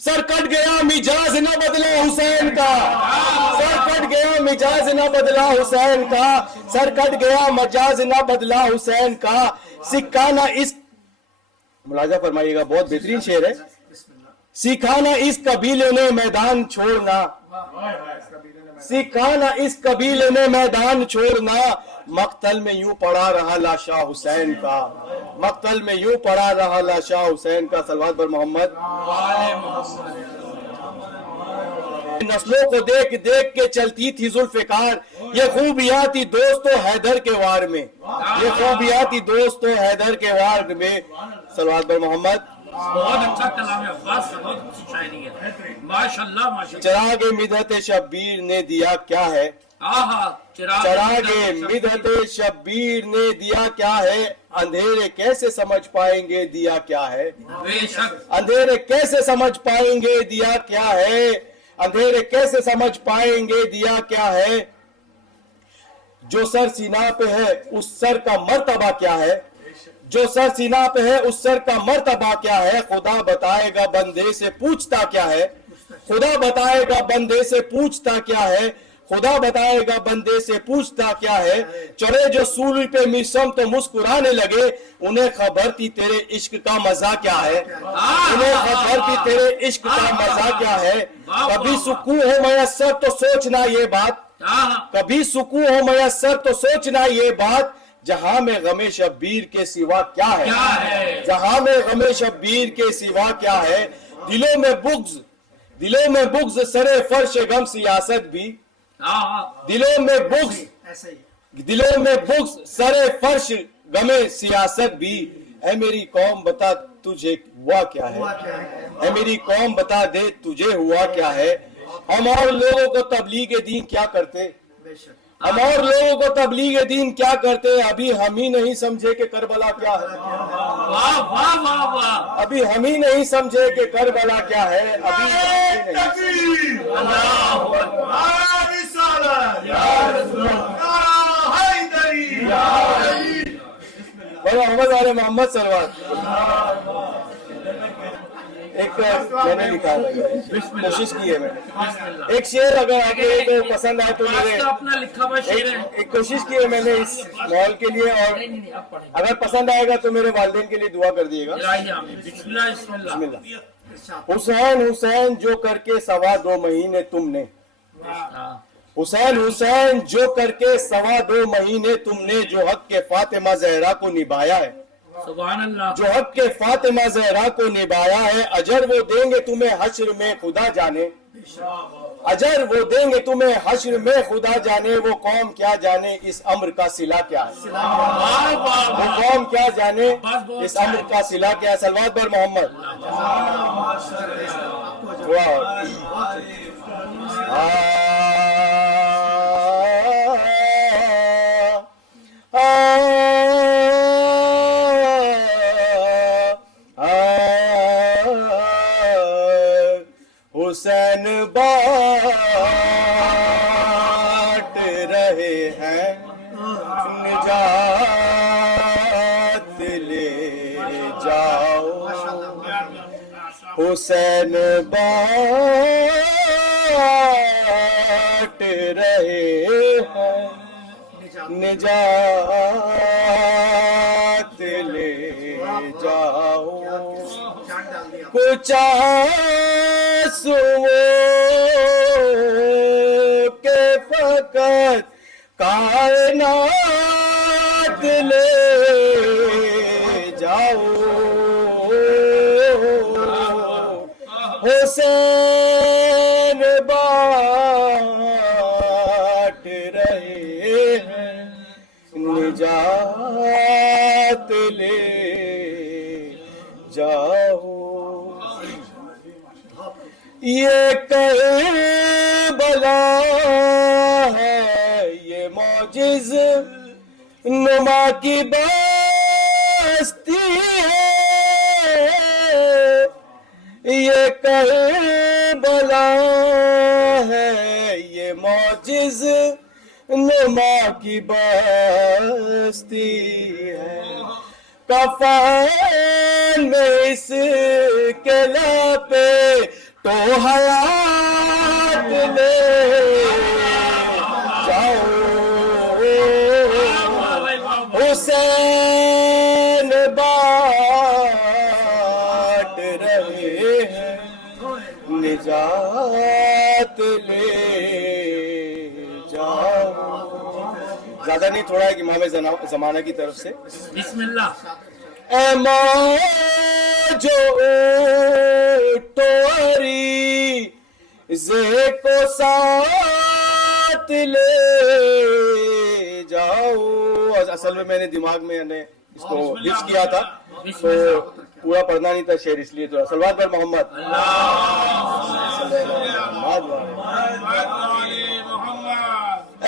سر کٹ گیا مجاز نہ بدلا حسین کا، سر کٹ گیا مجاز نہ بدلا حسین کا، سر کٹ گیا مجاز نہ بدلا حسین کا، سکھانا اس، ملاحظہ فرمائیے گا بہت بہترین شعر ہے، سکھانا اس قبیلے نے میدان چھوڑنا، سکھانا اس قبیلے نے میدان چھوڑنا، مقتل میں یوں پڑا رہا لاشا حسین کا، مقتل میں یوں پڑا رہا لاشا حسین کا، صلوات پر محمد۔ نسلوں کو دیکھ دیکھ کے چلتی تھی ذوالفقار، یہ خوبیاں تھی دوستو حیدر کے وار میں، یہ خوبیاں تھی دوستو حیدر کے وار میں، صلوات پر محمد۔ بہت اچھا کلام ہے، خاص بہت اچھی شاعری ہے، ماشاءاللہ ماشاءاللہ۔ چراغ مدحت شبیر نے دیا کیا ہے، چراغ مدحت شبیر نے دیا کیا ہے، اندھیرے کیسے سمجھ پائیں گے دیا کیا ہے، بے شک اندھیرے کیسے سمجھ پائیں گے دیا کیا ہے، اندھیرے کیسے سمجھ پائیں گے دیا کیا ہے، جو سر سینہ پہ ہے اس سر کا مرتبہ کیا ہے، جو سر سینہ پہ ہے اس سر کا مرتبہ کیا ہے، خدا بتائے گا بندے سے پوچھتا کیا ہے، خدا بتائے گا بندے سے پوچھتا کیا ہے، خدا بتائے گا بندے سے پوچھتا کیا ہے، چڑھے جو سولی پہ میسم تو مسکرانے لگے، انہیں خبر تھی تیرے عشق کا مزہ کیا ہے، انہیں خبر تھی تیرے عشق کا مزہ کیا ہے، کبھی سکون ہو میسر تو سوچنا یہ بات، کبھی سکون ہو میسر تو سوچنا یہ بات، جہاں میں غم شبیر کے سوا کیا ہے، جہاں میں غم شبیر کے سوا کیا ہے، دلوں میں بغض سرے فرش غم سیاست بھی، دلوں میں بغض سرے فرش غم سیاست بھی، اے میری قوم بتا تجھے ہوا کیا ہے، اے میری قوم بتا دے تجھے ہوا کیا ہے، ہم اور لوگوں کو تبلیغ دین کیا کرتے، ہم اور لوگوں کو تبلیغ دین کیا کرتے، ابھی ہم ہی نہیں سمجھے کہ کربلا کیا ہے، واہ واہ واہ واہ، ابھی ہم ہی نہیں سمجھے کہ کربلا کیا ہے، ابھی ہم ہی نہیں محمد آل محمد صلوات۔ ایک میں نے لکھا کوشش کی ہے، میں ایک شعر اگر آپ کو پسند آئے تو میرے اپنا لکھا ہوا شعر ہے، ایک کوشش کی ہے میں نے اس ماحول کے لیے، اور اگر پسند آئے گا تو میرے والدین کے لیے دعا کر دیے گا۔ بسم اللہ بسم اللہ۔ حسین حسین جو کر کے 2.25 مہینے تم نے، حسین حسین جو کر کے 2.25 مہینے تم نے، جو حق کے فاطمہ زہرا کو نبھایا ہے، سبحان اللہ، جو حق کے فاطمہ زہرا کو نبھایا ہے، اجر وہ دیں گے تمہیں حشر میں خدا جانے، اجر وہ دیں گے تمہیں حشر میں خدا جانے، وہ قوم کیا جانے اس امر کا صلہ کیا ہے، وہ قوم کیا جانے اس امر کا صلہ کیا ہے، صلوات بر محمد۔ حسین بانٹ رہے ہیں نجات لے جاؤ، حسین بانٹ رہے ہیں نجات لے جاؤ، کچھ آنسوؤں کے فقط کائنات لے جاؤ، حسین بانٹ رہے ہیں نجات لے جاؤ، یہ کربلا ہے یہ معجز نما کی بستی ہے، یہ کربلا ہے یہ معجز نما کی بستی ہے، کفن میں اس قلعہ پہ تو حیات لے جاؤ حسین بانٹ رہے ہیں نجات لے جاؤ. زیادہ نہیں، تھوڑا ایک امام زمانہ کی طرف سے. بسم اللہ. اے موجو ٹوری زے کو ساتھ لے جاؤ. اصل میں نے دماغ میں اس کو حفظ کیا تھا تو پورا پڑھنا نہیں تھا شعر، اس لیے تو صلوات پر محمد.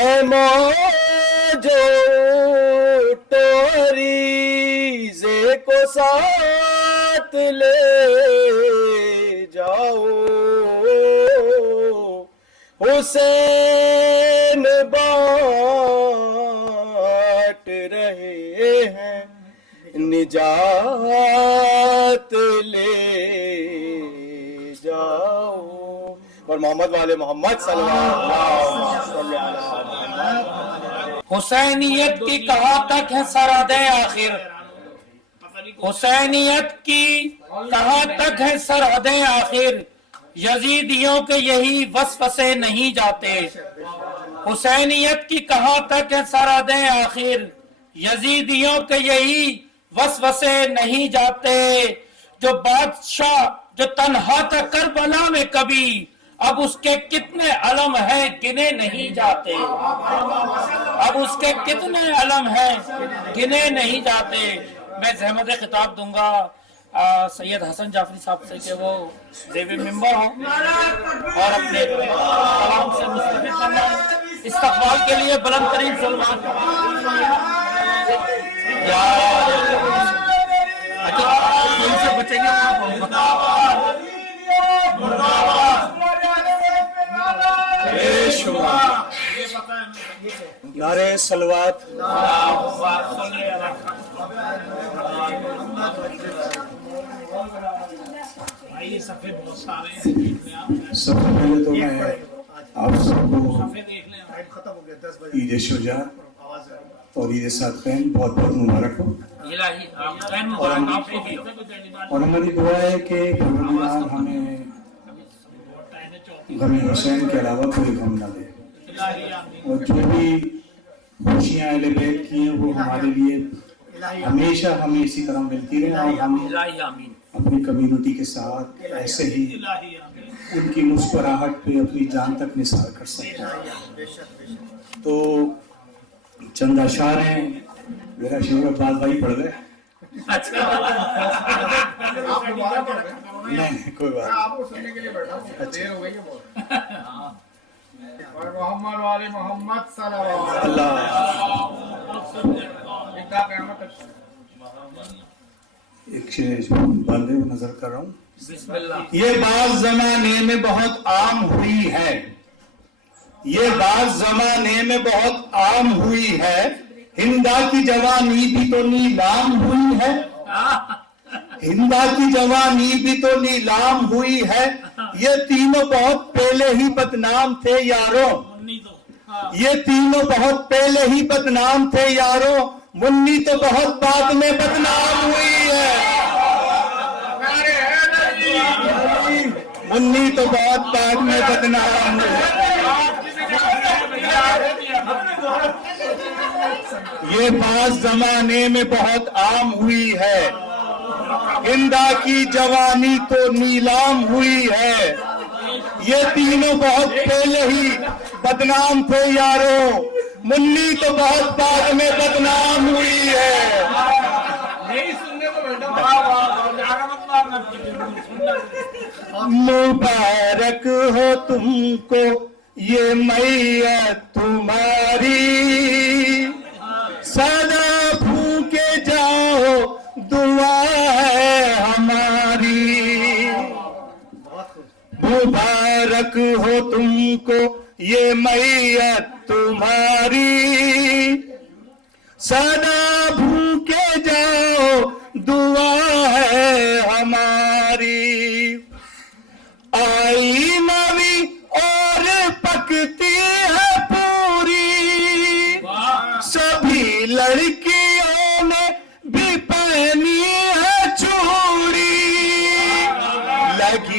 اے موجو ٹوری زے کو ساتھ لے جاؤ حسین بانٹ رہے ہیں نجات لے جاؤ. اور محمد والے محمد صلی اللہ علیہ وسلم. حسینیت کی کہاں تک ہے سرحد آخر؟ حسینیت کی کہاں تک ہے سرحد آخر؟ یزیدیوں کے یہی وسوسے نہیں جاتے. حسینیت کی کہاں تک ہے سرحد آخر؟ یزیدیوں کے یہی وسوسے نہیں جاتے. جو بادشاہ جو تنہا تھا کربلا میں کبھی، اب اس کے کتنے علم ہیں گنے نہیں جاتے. اب اس کے کتنے علم ہیں گنے نہیں جاتے. میں زحمت خطاب دوں گا سید حسن جعفری صاحب سے کہ وہ زیب ممبر ہوں اور اپنے کلام سے مستفید کرنا. استقبال کے لیے بلند ترین سلمان. سے بچیں گے. نعرے صلوات. سب سے پہلے تو میں آپ سب کو عید شجاع اور عید صادقین بہت بہت مبارک ہو. اور ہماری دعا ہے کہ پروردگار ہمیں غم حسین کے علاوہ کوئی غم نہ دے، اور جو بھی خوشیاں اہل بیت کی ہیں وہ ہمارے لیے ہمیشہ ہمیں اسی طرح ملتی رہے، اور ہم اپنی کمیونٹی کے ساتھ ایسے ہی ان کی مسکراہٹ پہ اپنی جان تک نثار کر سکتے ہیں. تو چند اشعار ہیں. میرا شعر عباس بھائی پڑھ گئے. نہیں کوئی بات محمد والے محمد صلی اللہ اللہ. ایک شعر باندھے نظر کر رہا ہوں. بسم اللہ. یہ بات زمانے میں بہت عام ہوئی ہے، یہ بات زمانے میں بہت عام ہوئی ہے، ہندا کی جوانی بھی تو نیلام ہوئی ہے، ہندا کی جوانی بھی تو نیلام ہوئی ہے، یہ تینوں بہت پہلے ہی بدنام تھے یاروں، یہ تینوں بہت پہلے ہی بدنام تھے یاروں، منی تو بہت بعد میں بدنام ہوئی ہے، منی تو بہت بعد میں بدنام ہوئی ہے. یہ بات زمانے میں بہت عام ہوئی ہے، ہندا کی جوانی تو نیلام ہوئی ہے، یہ تینوں بہت پہلے ہی بدنام تھے یاروں، منی تو بہت بعد میں بدنام ہوئی ہے. مبارک ہو تم کو یہ میت تمہاری، سدا پھونکے جاؤ دعا ہے ہماری. مبارک ہو تم کو یہ میت تمہاری، سدا بھوکے جاؤ دعا ہے ہماری. آئے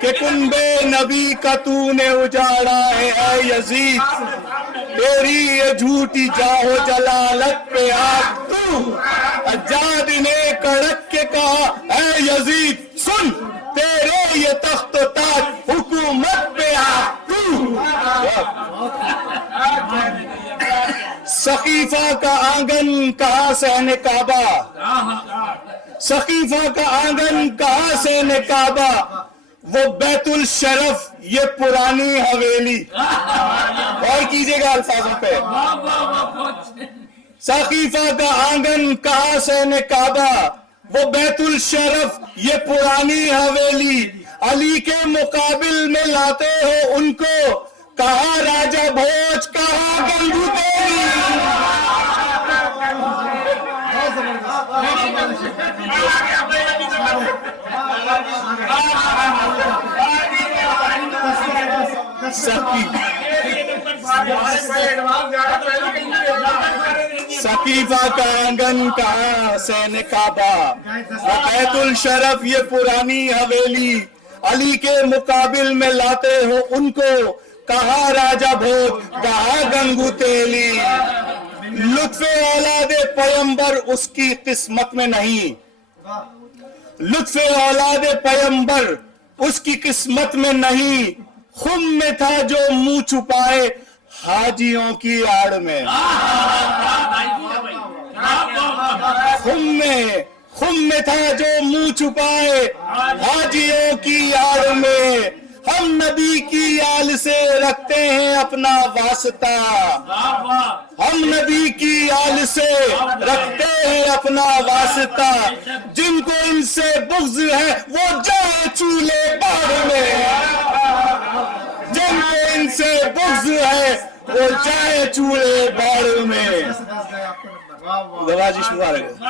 کہ کنبے نبی کا تو نے اجاڑا ہے اے یزید، تیری یہ جھوٹی جاہو جلالت پہ آگ تو، حجاج نے کڑک کے کہا اے یزید سن، تیرے یہ تخت و تاج حکومت پہ آگ تو۔ سقیفہ کا آنگن کہاں سہن کعبہ، سقیفہ کا آنگن کہاں سہن کعبہ، وہ بیت الشرف یہ پرانی حویلی۔ اور کیجئے گا الفاظوں پہ، سقیفہ کا آنگن کہاں سہن کعبہ، وہ بیت الشرف یہ پرانی حویلی، علی کے مقابل میں لاتے ہو ان کو، کہاں راجہ بھوج کہاں گنگو تیری۔ سقیفہ کا آنگن کہاں سین کعبہ، بیت الشرف یہ پرانی حویلی، علی کے مقابل میں لاتے ہو ان کو، کہاں راجہ بھوج کہاں گنگو تیلی۔ لطف اولاد پیمبر اس کی قسمت میں نہیں، لطف اولاد پیمبر اس کی قسمت میں نہیں، خم میں تھا جو منہ چھپائے حاجیوں کی آڑ میں، خم میں تھا جو منہ چھپائے حاجیوں کی آڑ میں، ہم نبی کی آل سے رکھتے ہیں اپنا واسطہ، ہم نبی کی آل سے رکھتے ہیں اپنا واسطہ، جن کو ان سے بغض ہے وہ جائے چولے باڑ میں، جن کو ان سے بغض ہے وہ جائے چولے باڑ میں۔ گواجش مبارک۔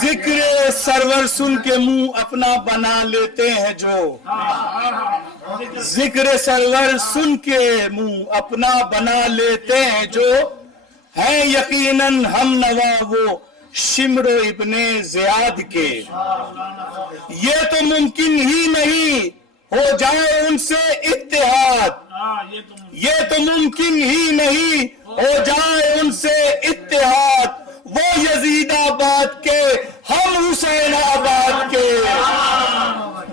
ذکر سرور سن کے منہ اپنا بنا لیتے ہیں جو، ذکر سرور سن کے منہ اپنا بنا لیتے ہیں جو، ہیں یقیناً ہم نوا وہ شمر و ابن زیاد کے، یہ تو ممکن ہی نہیں ہو جائے ان سے اتحاد، یہ تو ممکن ہی نہیں ہو جائے ان سے اتحاد، وہ یزید آباد کے ہم حسین آباد کے،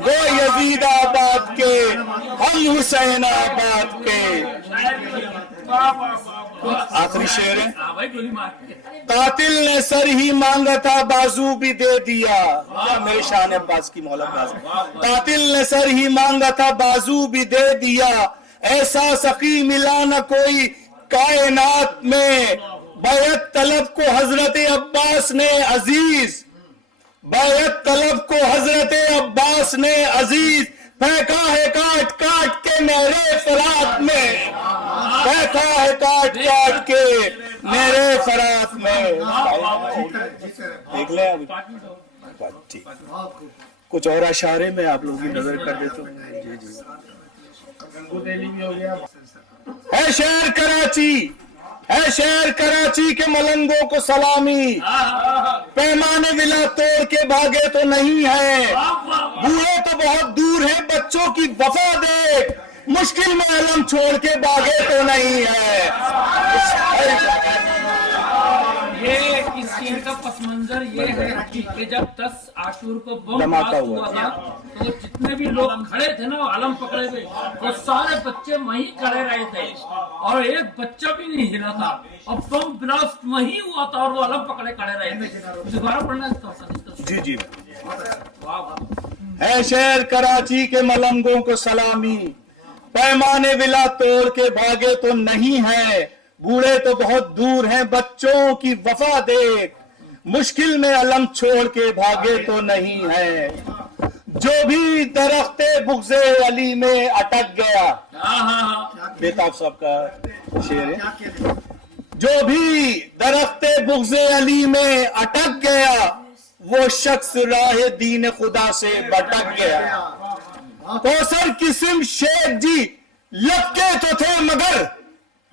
وہ یزید آباد کے ہم حسین آباد کے۔ آخری شعر ہے، قاتل نے سر ہی مانگا تھا بازو بھی دے دیا، میرے شان عباس کی مولا عباس، قاتل نے سر ہی مانگا تھا بازو بھی دے دیا، ایسا سخی ملا نہ کوئی کائنات میں، بیعت طلب کو حضرت عباس نے عزیز، بیعت طلب کو حضرت عباس نے عزیز، پھینکا ہے کاٹ کاٹ کے میرے فرات میں، پھینکا ہے کاٹ کاٹ کے میرے فرات میں۔ دیکھ لیں ابھی کچھ اور اشارے میں آپ لوگوں کی نظر کر دیتا ہوں۔ ہے شہر کراچی، ہے شہر کراچی کے ملنگوں کو سلامی، پیمانے ولا توڑ کے بھاگے تو نہیں ہے، بوڑھے تو بہت دور ہیں بچوں کی وفا دیکھ، مشکل میں علم چھوڑ کے بھاگے تو نہیں ہے۔ یہ اس شعر کا پس منظر یہ ہے کہ جب 10 عاشور کو بم بلاسٹ ہوا تھا تو جتنے بھی لوگ کھڑے تھے نا وہ علم پکڑے ہوئے، وہ سارے بچے وہیں کھڑے رہے تھے اور ایک بچہ بھی نہیں ہلا تھا، اور بم بلاسٹ وہیں ہوا تھا اور وہ علم پکڑے کھڑے رہے تھے۔ دوبارہ پڑھنا جی جی۔ ہے شہر کراچی کے ملنگوں کو سلامی، پیمانے ولا توڑ کے بھاگے تو نہیں ہے، بوڑھے تو بہت دور ہیں بچوں کی وفا دیکھ، مشکل میں علم چھوڑ کے بھاگے تو نہیں ہے، جو بھی درخت بغض علی میں اٹک گیا، بیتاب صاحب کا شعر ہے، جو بھی درخت بغض علی میں اٹک گیا، وہ شخص راہ دین خدا سے بھٹک گیا۔ کوثر قسم شیخ جی لپکے تو تھے مگر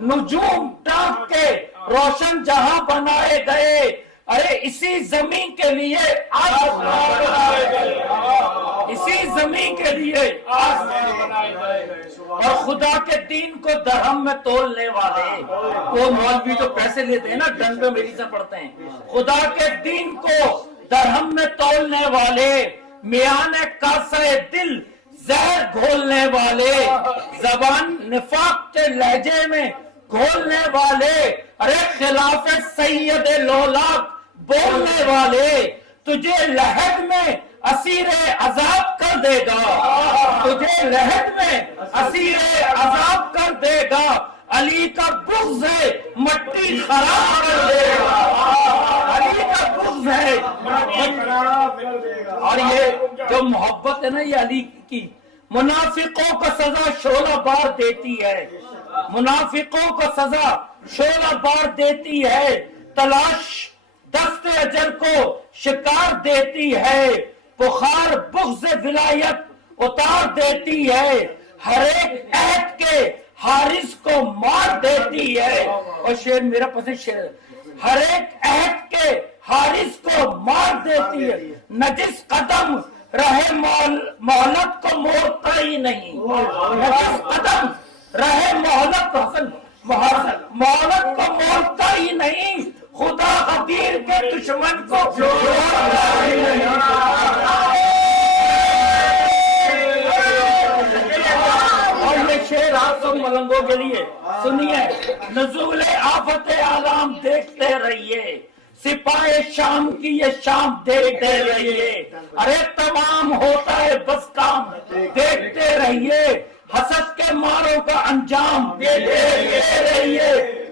نجوم ٹانک کے روشن جہاں بنائے گئے، ارے اسی زمین کے لیے آسمان بنائے گئے، اسی زمین کے لیے آسمان بنائے گئے۔ اور خدا کے دین کو درہم میں تولنے والے، وہ مولوی جو پیسے لیتے ہیں نا ڈن پہ میری سے پڑھتے ہیں، خدا کے دین کو درہم میں تولنے والے، میان کاسہ دل زہر گھولنے والے، زبان نفاق کے لہجے میں گھولنے والے، ارے خلاف سید لولاک بولنے والے، تجھے لحد میں اسیر عذاب کر دے گا، تجھے لحد میں اسیر عذاب کر دے گا، علی کا بغض ہے مٹی خراب کر دے گا، علی کا بغض ہے مٹی خراب کر دے گا۔ اور یہ جو محبت ہے نا یہ علی کی، منافقوں کو سزا شعلہ بار دیتی ہے، منافقوں کو سزا شعلہ بار دیتی ہے، تلاش دست اجر کو شکار دیتی ہے، بخار بغض ولایت اتار دیتی ہے، ہر ایک عہد کے حارث کو مار دیتی ہے۔ اور شعر میرا پسند شعر ہے، ہر ایک عہد کے حارث کو مار دیتی ہے، نجس قدم رہے مہلت کو موڑتا ہی نہیں، نجس قدم رہے مہلت کو موڑتا ہی نہیں، خدا غدیر کے دشمن کو چھوڑتا ہی نہیں۔ اور یہ شعر آپ سب ملنگوں کے لیے سنیے، نزول آفت عالم دیکھتے رہیے، سپاہ شام کی یہ شام دیکھتے رہیے، ارے تمام ہوتا ہے بس کام دیکھتے رہیے، حسد کے ماروں کا انجام دیکھتے رہیے،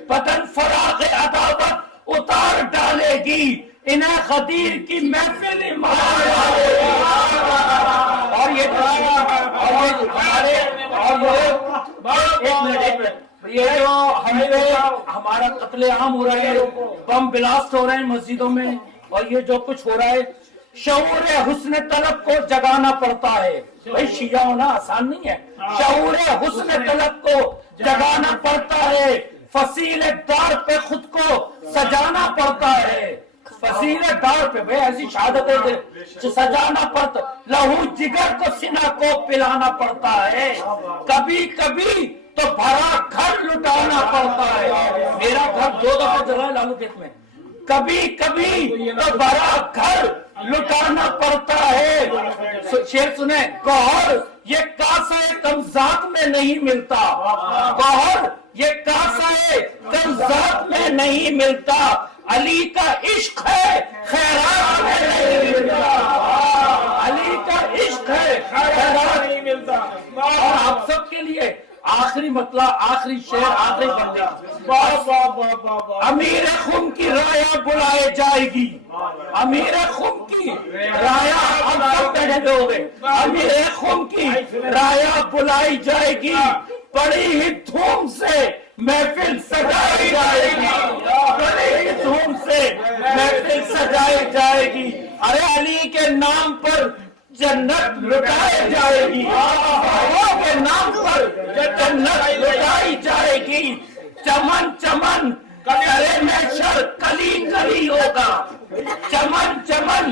بدن فراغ عداوت اتار ڈالے گی، انہیں غدیر کی محفل مار ڈالے گی۔ اور یہ ہمارے یہ جو ہمارا قتل عام ہو رہا ہے، بم بلاسٹ ہو رہے ہیں مسجدوں میں، اور یہ جو کچھ ہو رہا ہے، شعور حسن طلب کو جگانا پڑتا ہے۔ بھائی شیعہ ہونا آسان نہیں ہے، شعور حسن طلب کو جگانا پڑتا ہے، فصیل دار پہ خود کو سجانا پڑتا ہے، فصیل دار پہ بھائی ایسی شہادتیں سجانا پڑتا، لہو جگر کو سینہ کو پلانا پڑتا ہے، کبھی کبھی تو بھرا گھر لٹانا پڑتا ہے۔ میرا گھر 2 دفعہ جلا ہے لالو کھیت میں، کبھی کبھی تو بھرا گھر لٹانا پڑتا ہے۔ شعر سنیں، گوہر یہ کاسہ کمزات میں نہیں ملتا، گوہر یہ کاسہ کمزات میں نہیں ملتا، علی کا عشق ہے خیرات میں نہیں ملتا، علی کا عشق ہے خیرات نہیں ملتا۔ اور آپ سب کے لیے آخری مطلب، آخری شعر، آخری بندے، امیر خم کی رایا بلائے جائے گی، امیر خم کی رایا، ہم سب کہنے ہو گئے، امیر خم کی رایا بلائی جائے گی، بڑی ہی دھوم سے محفل سجائی جائے گی، بڑی ہی دھوم سے محفل سجائی جائے گی، ارے علی کے نام پر جنت لٹائی جائے گی، کے نام پر جنت لٹائی جائے گی، چمن چمن کرے محشر کلی کلی ہوگا، چمن چمن